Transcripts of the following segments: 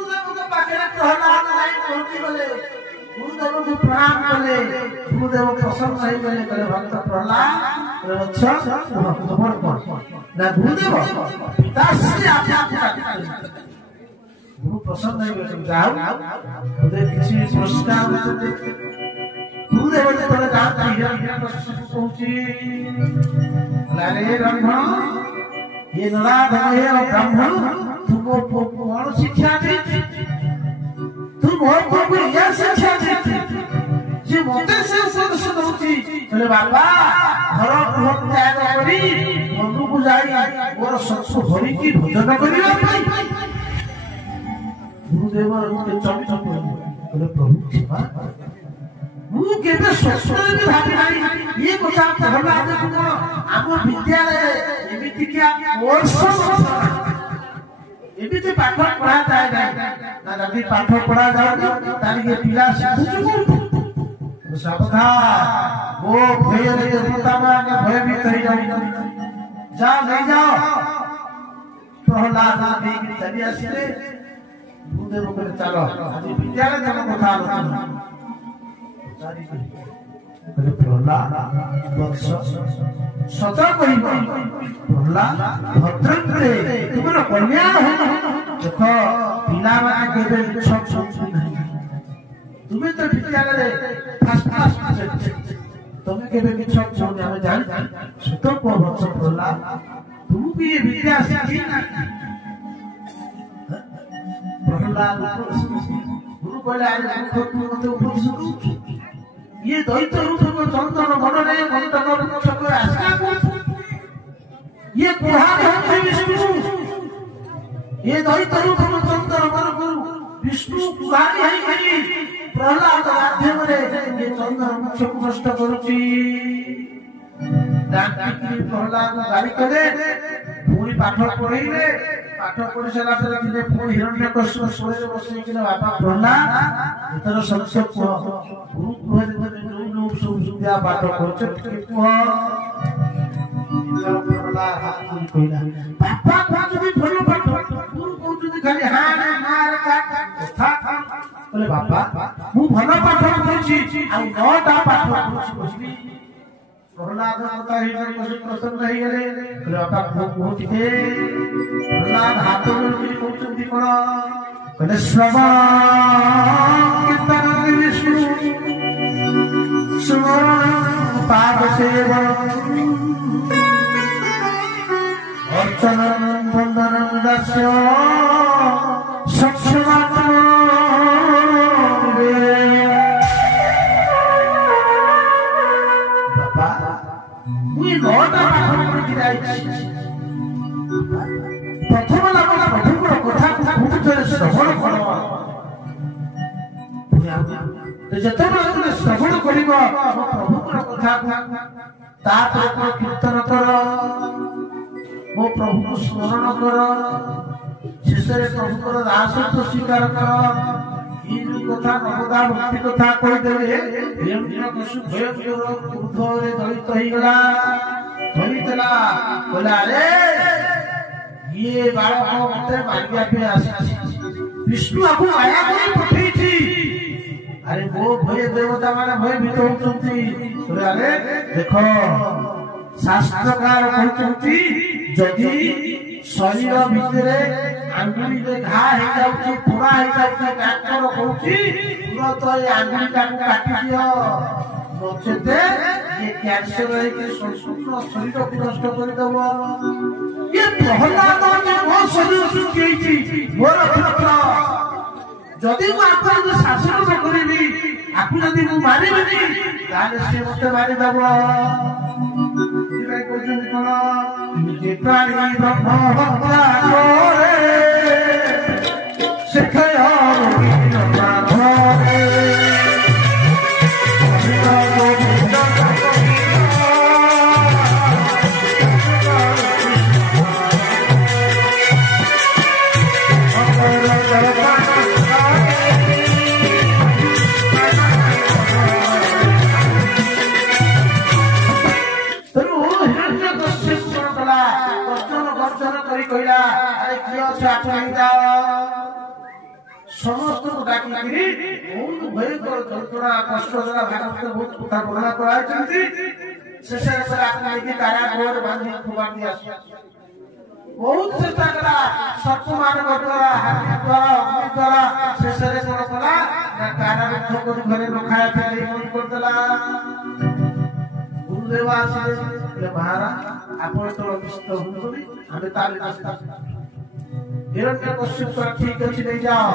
गुरुदेव के पाखे प्रहलाद नहीं पहुंची गले गुरुदेव को प्रणाम कले गुरुदेव प्रसन्न नहीं गले कहले भक्त प्रहलाद अच्छा खबर कर ना गुरुदेव पिताश्री आपने गुरु प्रसन्न नहीं गले जाओ गुरुदेव किसी पुरस्कार गुरुदेव ने बोले जात पहुंची लाले ब्रह्म ये नराध है ब्राह्मण तुमको कौन शिक्षा दी तुम और को यह शिक्षा दी जे मोते से उपदेश दउची बोले बाबा घर गृह त्याग करी मनु को जाई और सत्सु हरि की भजन करिवा पाई गुरुदेव के चरित्र बोले प्रभु क्षमा मु केबे स्वप्न भी भाबी नाही ये কথা कहला देखो आम विद्यालय एमिति क्या कोर्स एमिति पाठ पढ़ा जाए ना जदि पाठ पढ़ा जाए तारी के पिला शिखुछु सावधान वो भय रे देवता माने भय भी कही जाओ जा ले जाओ प्रहलाद आदि चली आसिले गुरुदेव को चलो आज विद्यालय जन कथा आलोचना कहले प्रहलाद वत्स सदा कहिब प्रहलाद भद्रंते तुमर कल्याण हो देखो पिला माने केबे सब नहीं तुम्हें तो विद्यालय फास्ट तुम्हें केबे भी सब छोड़ हम जान सदा को वत्स प्रहलाद तुम भी ये विद्या सीखी ना प्रहलाद गुरु कहले आज मुख तू मते उपदेश ये दैत्य रूप को चंदन मनरे मंडन वृक्ष को आशा को ये कुहार है विष्णु ये दैत्य रूप को चंदन मन गुरु विष्णु कुहार है करी प्रहलाद माध्यम रे ये चंदन वृक्ष को नष्ट करूची डाक्टरी प्रहलाद गाड़ी करे पूरी पाठ पढ़ेइले पाठ पढ़ी सारा पर दिने पूरी हिरण्यकश्यप सोळे बसि कि बाबा प्रहलाद इतर सत्य को गुरु लोग सब विद्या पाठ करछ को प्रहलाद हाथ कइला बाबा को भी भलो पाठ गुरु कहउछ खाली हां मार कथा बोले बाबा मु भलो पाठ करछि आ नौटा पाठ करछि बसबी प्रहलाद माता हिरण को प्रसन्न रही गले बाबा पहुंच के प्रहलाद हाथ में पहुंचती कोन कहले श्रवण कीर्तन विष्णु सुमरण पाद सेवन अर्चन वंदन दास्य सक्षमात्मा प्रथम लाभ प्रभुर कथा श्रवण कर श्रवण कर प्रभुर कथा कीर्तन कर मो प्रभु को स्मरण कर शेष प्रभुर दासत्व स्वीकार कर कथा नवदा भक्ति कथा कहीदेवे ऊर्ध्वे दलित होगला दलितला बोला अरे ये बालक मते मारिया पे आसी विष्णु आपको माया कर पठेछि अरे वो भय देवता माने भय भीत होचंती बोले अरे देखो शास्त्रकार कहचंती जदि शरीर भितरे आंगुली रे घा हे जाउची पुरा हे जाउची डाक्टर कहउची तुरंत ए आंगुली काट काटी दियो नचेते ये कैंसर है कि संपूर्ण शरीर को नष्ट कर देबो ये प्रहलाद ने वो शरीर सुखीची मोर पुत्र जदि मु आपन शासन न करिबी आपु जदि मु मारिबेनी ताले से मते मारि देबो इलाई कोजन कोन जे प्राणी ब्रह्म हत्या करे शिखय समस्त को डाकिकरी बहुत भयंकर যন্ত্রণা কষ্ট দ্বারা ভাগবত বহুত কথা বর্ণনা করা হয়েছে শেষের পরে আপনাকে কারাগার বাঁধি খোবার দিয়ে আসে बहुत চেষ্টা করা সর্পমান দ্বারা হাতি দ্বারা অগ্নি দ্বারা শেষের কোন কলা না কারারুদ্ধ করে ঘরে রখায়া ফেলে মন করে দেলা গুরুদেব আসলে মহারাজ আপন তো অভিষ্ট হুঁনি আমি তালে রাস্তা হিরণ্যকশ্যপ ঠিক আছে নেই যাও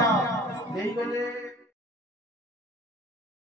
নেই গেলে